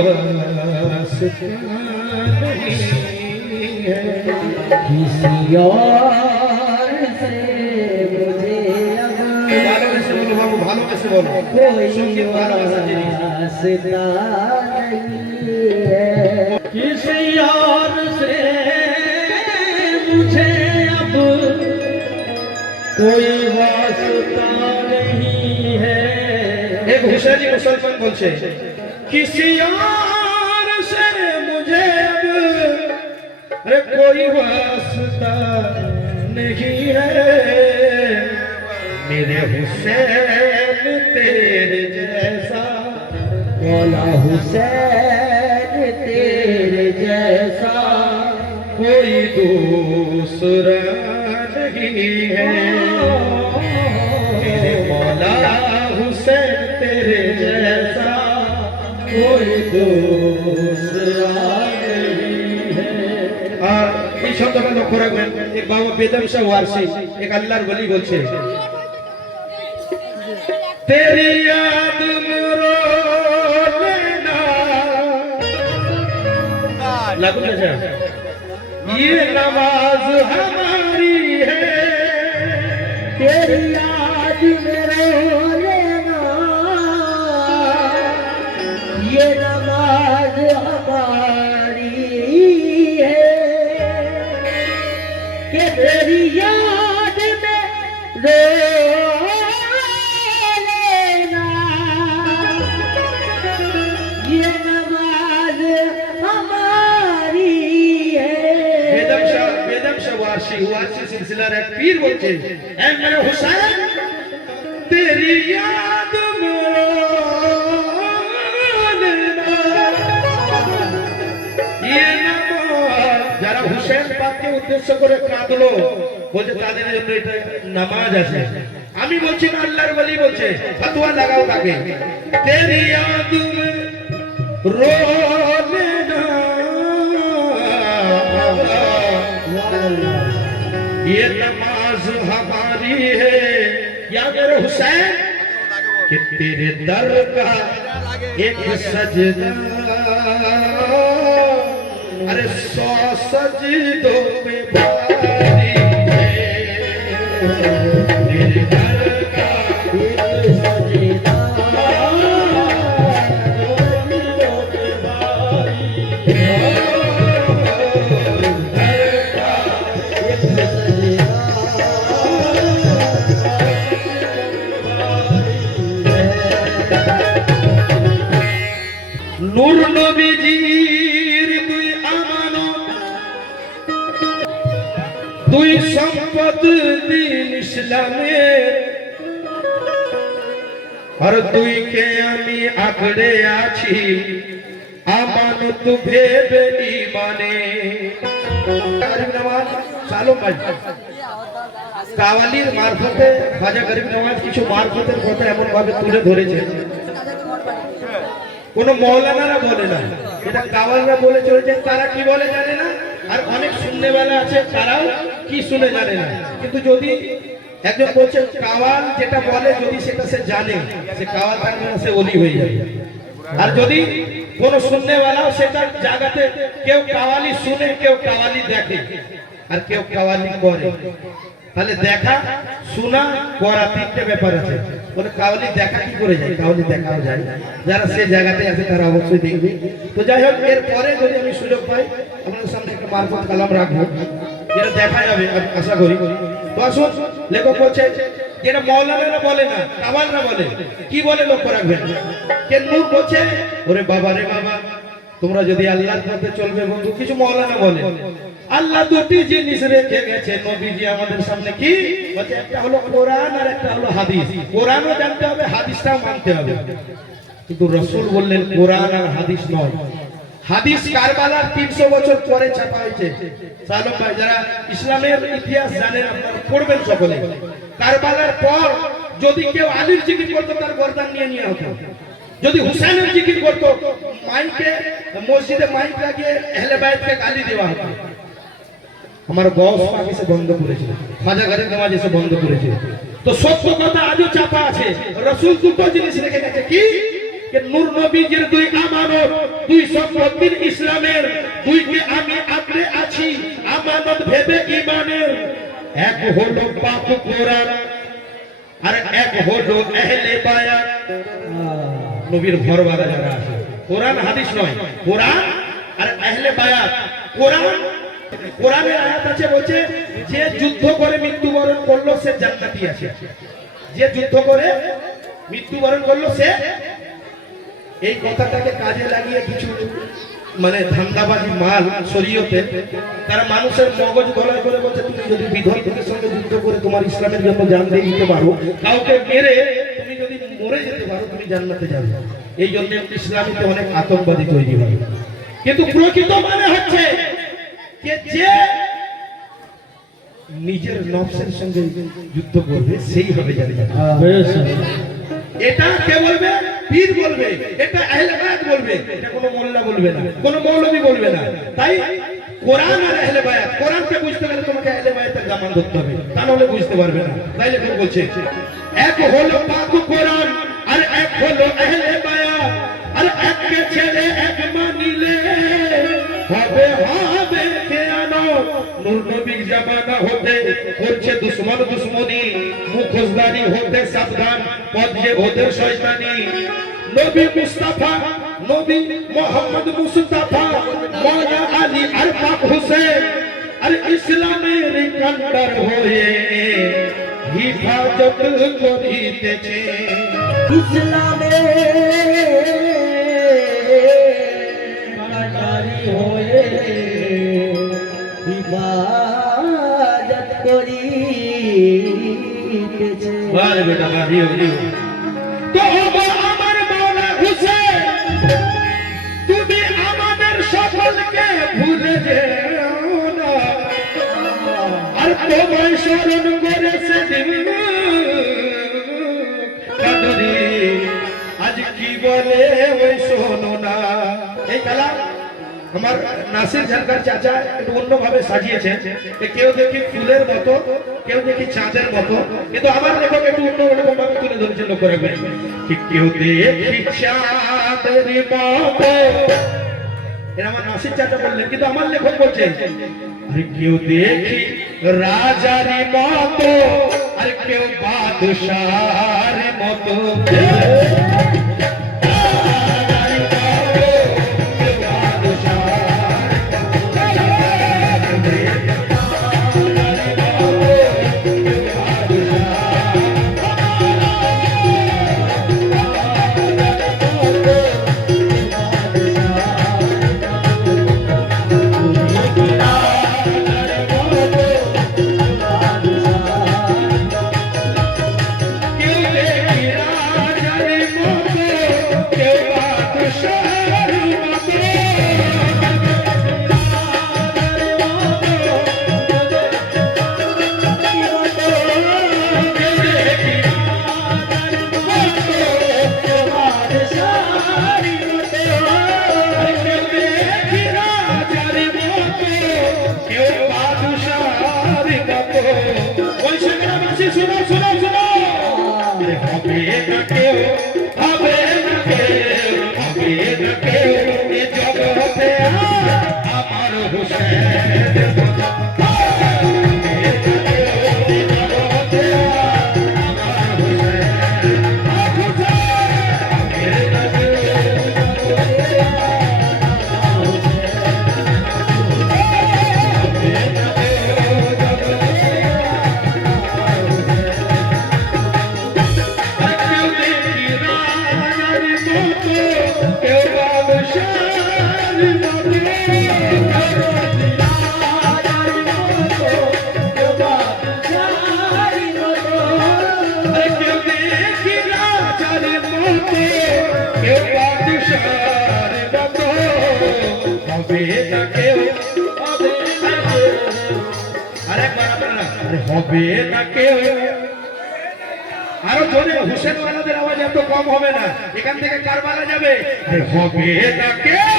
वास्ता नहीं है किसी और से मुझे अब ভালোবেসে বলো বাবু ভালোবেসে বলো कोई वास्ता नहीं है किसी और से मुझे अब कोई वास्ता नहीं है एक हुसैनी मुसलमान बोलছে किसी और से मुझे अब अरे कोई वास्ता नहीं है मेरे हुसैन तेरे जैसा मौला हुसैन तेरे जैसा कोई दूसरा नहीं है मेरे मौला हुसैन तेरे जैसा कोई दूसरा नहीं है আর এই শব্দটা লক্ষ্য রাখবেন এক বাবা বেদম শাহ ওয়ারসি এক আল্লাহর ওলি বলছে तेरी याद में रो लेना लागू ना ये नमाज हमारी है तेरी याद में रो लेना ये नमाज हमारी है कि तेरी याद में रो सिलसिलार एक पीर बोलते ऐ मेरे हुसैन तेरी याद में ये নামাজ যারা হুসেন পাককে উদ্দেশ্য করে কাঁদলো বলছে তাদের জন্য এটা নামাজ আছে আমি বলছি না আল্লাহর ওলি বলছে ফতোয়া লাগাও তাকে तेरी याद में रो लेना ये नमाज हमारी है या मेरे हुसैन कि तेरे दर का एक सजदा अरे 100 सजदों पे भारी है तेरे दर का एक सजदा নূর নবীজির দুই আমানত দুই সম্পদ দিন ইসলামের আর দুইকে আমি আঁকড়ে আছি আমানত ভেবে ঈমানে চালু ভাই কাওয়ালির মারফতে খাজা গরিব নওয়াজ কিছু মারফতের কথা এমন ভাবে তুলে ধরেছে কোন মৌলানারা বলে না এটা কাওয়ালরা বলে চলেছে তারা কি বলে জানে না আর অনেক শুননেওয়ালা আছে তারাও কি শুনে জানে না কিন্তু যদি একজন বলছে কাওয়াল যেটা বলে যদি সেটা সে জানে সে কাওয়াল তার মানে সে ওলি হয়ে যাবে আর যদি কোন শুননেওয়ালাও সেটা জায়গাতে কেউ কাওয়ালি শুনে কেউ কাওয়ালি দেখে আর কেউ কাওয়ালি করে তাহলে দেখা শোনা করা তিনটে ব্যাপার আছে বলে কাওয়ালি দেখা কি করে যায় কাওয়ালি দেখাও যায় যারা সেই জায়গাতে আছে তারা অবশ্যই দেখবে তো যাই হোক এর পরে যদি আমি সুযোগ পাই আপনাদের সামনে একটা মারফত কালাম রাখবো যেটা দেখা যাবে আশা করি তো আসুন লেখক বলছে যেটা মৌলানারা বলে না কাওয়ালরা বলে কি বলে লক্ষ্য রাখবেন কে নূর বলছে ওরে বাবা রে বাবা তোমরা যদি আল্লাহর পথে চলবে বন্ধু কিছু মৌলানা বলে আল্লাহ দুটি জিনিস রেখে গেছে নবীজি আমাদের সামনে কি বলছে একটা হলো কোরআন আর একটা হলো হাদিস কোরআনও জানতে হবে হাদিসটাও মানতে হবে কিন্তু রাসূল বললেন কোরআন আর হাদিস নয় হাদিস কারবালার 300 বছর পরে ছাপা হয়েছে সালম ভাই যারা ইসলামের ইতিহাস জানেন আপনারা পড়বেন সকলে কারবালার পর যদি কেউ আলীর জিকির করতো তার গর্দান নিয়ে নিয়ে হতো যদি হুসেনের জিকির করতো মাইকে মসজিদে মাইক লাগিয়ে আহলে বাইতকে গালি দেওয়া হতো আমার গৌস পাক এসে বন্ধ করেছিল খাজা গরিব নওয়াজ এসে বন্ধ করেছিল তো সত্য কথা আজও চাপা আছে রাসূল দুটো জিনিস রেখে গেছে কি যে নূর নবীজির দুই আমানত দুই সম্পত্তির ইসলামের, দুইটি আমি আঁকড়ে আছি আমানত ভেবে ইমানের। এক হলো পাক কোরআন আর এক হলো আহলে বায়াত। নবীর ঘরবালা যারা আছে, কোরআন হাদিস নয়, কোরআন আর আহলে বায়াত। কোরআনের আয়াত আছে, বলছে যে যুদ্ধ করে মৃত্যুবরণ করলো সে জান্নাতি আছে। যে যুদ্ধ করে মৃত্যুবরণ করলো সে, এই কথাটাকে কাজে লাগিয়ে কিছু মানে ধান্দাবাজি মাল শরীয়তে তারা মানুষের মগজ গলায় করে বলছে, তুমি যদি বিধর্মীদের সঙ্গে যুদ্ধ করে তোমার ইসলামের জন্য জান দিয়ে দিতে পারো, কাউকে মেরে তুমি যদি মরে যেতে পারো, তুমি জান্নাতে যাবে। এই জন্য ইসলামীতে অনেক আতঙ্কবাদী তৈরি হয়। কিন্তু প্রকৃত মানে হচ্ছে যে নিজের নফসের সঙ্গে যুদ্ধ করবে সেই হবে জান্নাত। এটা কে বলবে? পীর বলবে, এটা আহলে বায়াত বলবে, এটা কোনো মোল্লা বলবে না, কোনো মৌলভী বলবে না। তাই কোরআন আর আহলে বায়াত, কোরআনকে বুঝতে গেলে তোমাকে আহলে বায়াতের দামান ধরতে হবে, তা নাহলে বুঝতে পারবে না। তাই লেখক বলছে এক হলো পাক কোরআন আর এক হলো আহলে বায়াত, আর এককে ছেড়ে এক মানিলে হবে হবে কেয়ানো। নূর নবীর জামানা হতে করছে দুশ্মন দুশ্মনী, মুখোশধারী হতে সাবধান, পথ যে ওদের শয়তানি। নবী মুস্তাফা, নবী মোহাম্মদ মুস্তাফা, মাওলা আলী আর পাক হোসেন আর ইসলামের কান্ডার হয়ে হিফাজত করিতেছে। ইসলামের কান্ডারি হয়ে হিফাজত করিতেছে। বারে বেটা বাড়িও দিও তো আমার মাওলা হোসেন, তুমি আমাদের সকলকে ভুলে যেও না, আর তোমায় স্মরণ করে সেদিন কাদরি আজ কি বলে ওই শোনো না। এই কালাম আমার নাসির ঝালকার চাচা একটু অন্যভাবে সাজিয়েছে। কেউ দেখি ফুলের মতো, কেউ দেখি চাঁদের মতো, কিন্তু আমার লেখক একটু অন্যরকম ভাবে তুলে ধরেছে। লক্ষ্য রাখবেন, কেউ দেখি চাঁদের মতো, এটা আমার নাসির চাচা বললেন, কিন্তু আমার লেখক বলছে কেউ দেখি রাজারি মতো আর কেউ বাদশার মতো। আমার হোসেন হবে না কেউ। আরো জোরে হুসেন ওয়ালাদের আওয়াজ এত কম হবে না, এখান থেকে কারবালা যাবে। হবে না কেউ,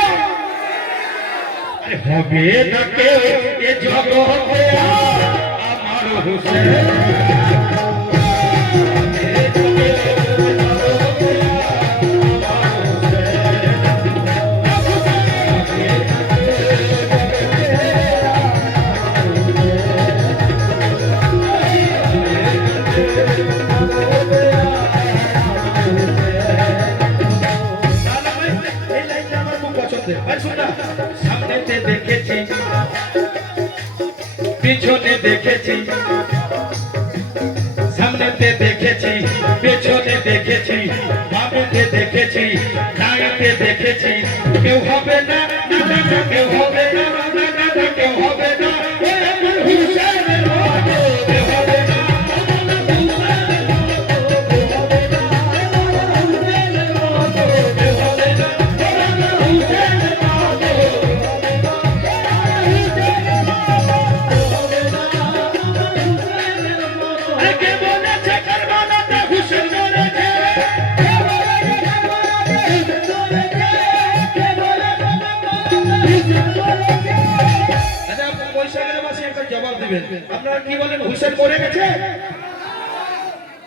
হবে না কেউ এ জগতে আমার হুসেন। পিছনে দেখেছি সামনেতে দেখেছি পেছনে দেখেছি বামেতে দেখেছি ডাইতে দেখেছি কেউ হবে না না না না, কেউ হবে না না না না না, কেউ হবে না ও আমার হুসেনের মতো কেউ হবে না কে বলেছে কারবালাতে হুসেন মরেছে আচ্ছা বৈশাখের মাসে একটা জবাব দিবেন আপনারা কি বলেন হুসেন মরে গেছে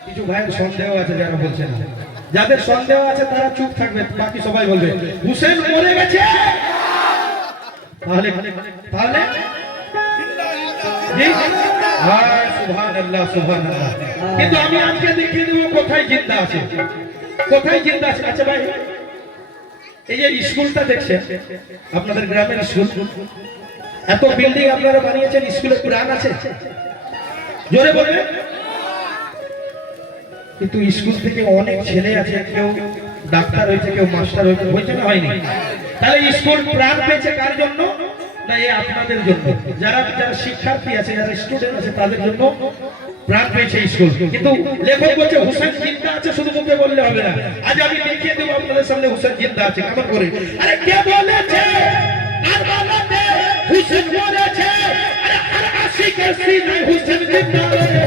কিছু ভাইয়ের সন্দেহ আছে যারা বলছেন না যাদের সন্দেহ আছে তারা চুপ থাকবে বাকি সবাই বলবে হুসেন মরে গেছে তাহলে তাহলে জি হ্যাঁ সুবহানাল্লাহ সুবহানাল্লাহ কিন্তু আমি আজকে দেখিয়ে দেব কোথায় জিন্দা আছে কোথায় জিন্দা আছে আচ্ছা ভাই এই যে স্কুলটা দেখছেন আপনাদের গ্রামের স্কুল এত বিল্ডিং আপনারা বানিয়েছেন স্কুলে কোরআন আছে জোরে বলবেন কিন্তু স্কুল থেকে অনেক ছেলে আছে কেউ ডাক্তার হয়েছে কেউ মাস্টার হয়েছে হয়েছে না হয়নি তাহলে স্কুল প্রাণ পেয়েছে কার জন্য না এই আপনাদের জন্য যারা যারা শিক্ষার্থী আছে যারা স্টুডেন্ট আছে তাদের জন্য প্রাণ পেয়েছে স্কুল কিন্তু লেখক বলছে হুসেন জিন্দা আছে শুধু মুখে বললে হবে না আজ আমি দেখিয়ে দেবো আপনাদের সামনে হুসেন জিন্দা আছে কেমন করে আরে কে বলেছে কারবালাতে হুসেন মরেছে আরে আর আশিকের সিনায় হুসেন জিন্দা রয়েছে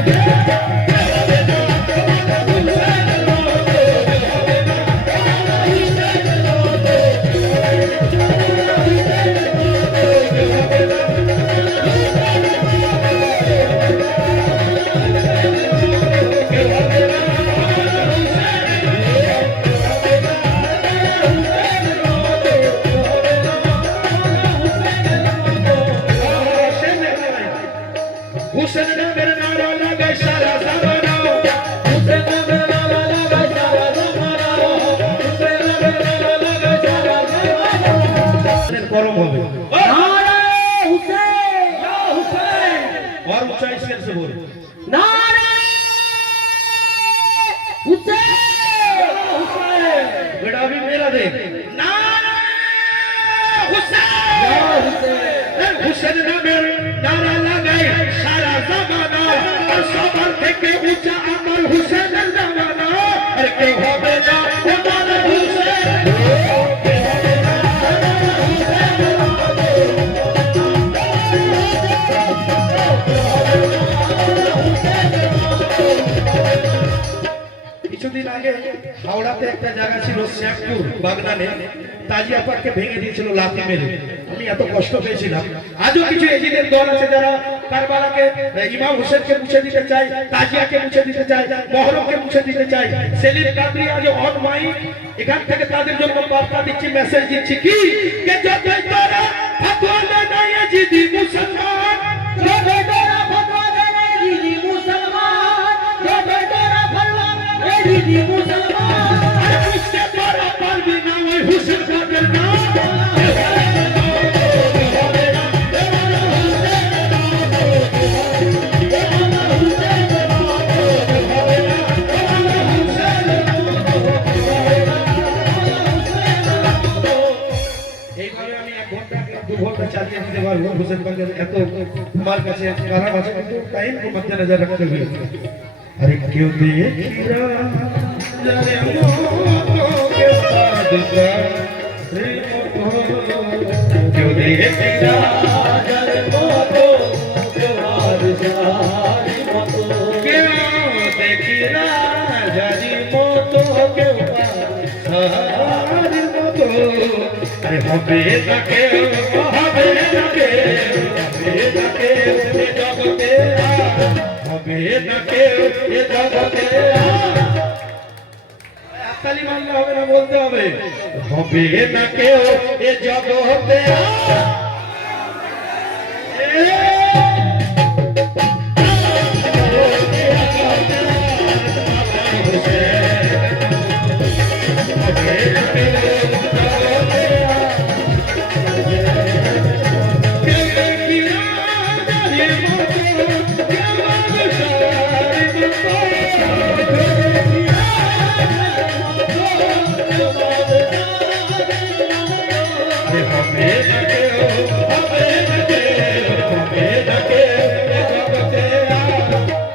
হুসেন নামের নারা লাগায় সারা জামানা হুসেন নামের নারা লাগায় সারা জামানা হুসেন নামের নারা লাগায় সারা জামানা গরম হবে नारे हुसैन या हुसैन और ऊंचाई से बोल नारे हुसैन या हुसैन बेटा अभी मेरा देख नारा हुसैन या हुसैन হুসেন নামের নারা লাগায় সারা জামানা আর সবার থেকে উঁচা আমার হুসেনের জামানা আর কেউ হবে না আমার হুসেন কিছুদিন আগে হাওড়াতে একটা জায়গা ছিল শ্যামপুর বাগনানে তাজিয়া পার্ককে ভেঙে দিয়েছিল লাথি মেরে আমি এত কষ্ট পেয়েছিলাম আজও কিছু এজিদের দল আছে যারা কারবালাকে ইমাম হোসেনকে মুছে দিতে চায় তাজিয়াকে মুছে দিতে চায় মহরমকে মুছে দিতে চায় সেলিম কাদরি আজ অন মাই এখান থেকে তাদের জন্য বার্তা দিচ্ছি মেসেজ দিচ্ছি কি যে যতই তারা ফতোয়া দেয় এজিদি মুসলমান যতই তোরা ফতোয়া দেয় এজিদি মুসলমান যতই তোরা ফতোয়া দেয় এজিদি মুসলমান আর বুঝতে পারা পারবি না ওই হুসেন কাদের নাম এইভাবে আমি 1 ঘন্টা 2 ঘন্টা চালিয়ে দিতে পারবো হুসেন কাদের এত তোমার কাছে কালাম আছে কিন্তু টাইম को मद्देनजर रखते हुए अरे क्यों देखिरा जाने मोतो के बादशाह रे मोतो क्यों देखिरा जाने मोतो के बादशाह रे मोतो क्यों देखिरा जाने मोतो के बादशाह रे मोतो अरे হবে তাকে হবে তাকে জগতে হবে তাকে এ জগতে তালি মানলে হবে না বলতে হবে হবে তাকে এ জগতে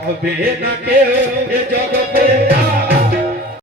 হবে না কেউ এ জগতে